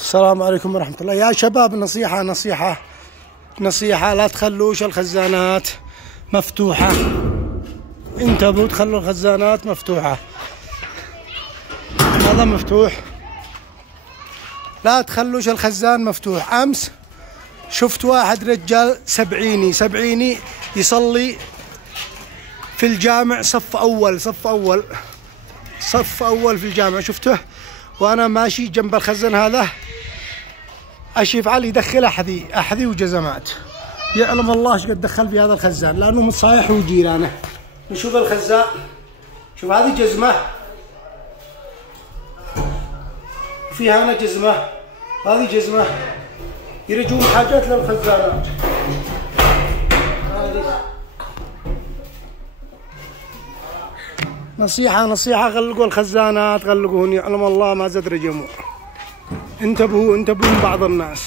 السلام عليكم ورحمة الله. يا شباب، نصيحة لا تخلوش الخزانات مفتوحة. انتبهوا، تخلوا الخزانات مفتوحة. هذا مفتوح، لا تخلوش الخزان مفتوح. أمس شفت واحد رجال سبعيني يصلي في الجامع، صف أول في الجامع، شفته وأنا ماشي جنب الخزان هذا أشوف علي يدخل أحذي وجزمات. يعلم الله ايش قد دخل في هذا الخزان، لأنه متصايح وجيرانه. نشوف الخزان، شوف هذه جزمة، فيها هنا جزمة، هذه جزمة، يرجون حاجات للخزانات. نصيحة غلقوا الخزانات، غلقوهن، يعلم الله ما زاد رجموا. انتبهوا من بعض الناس.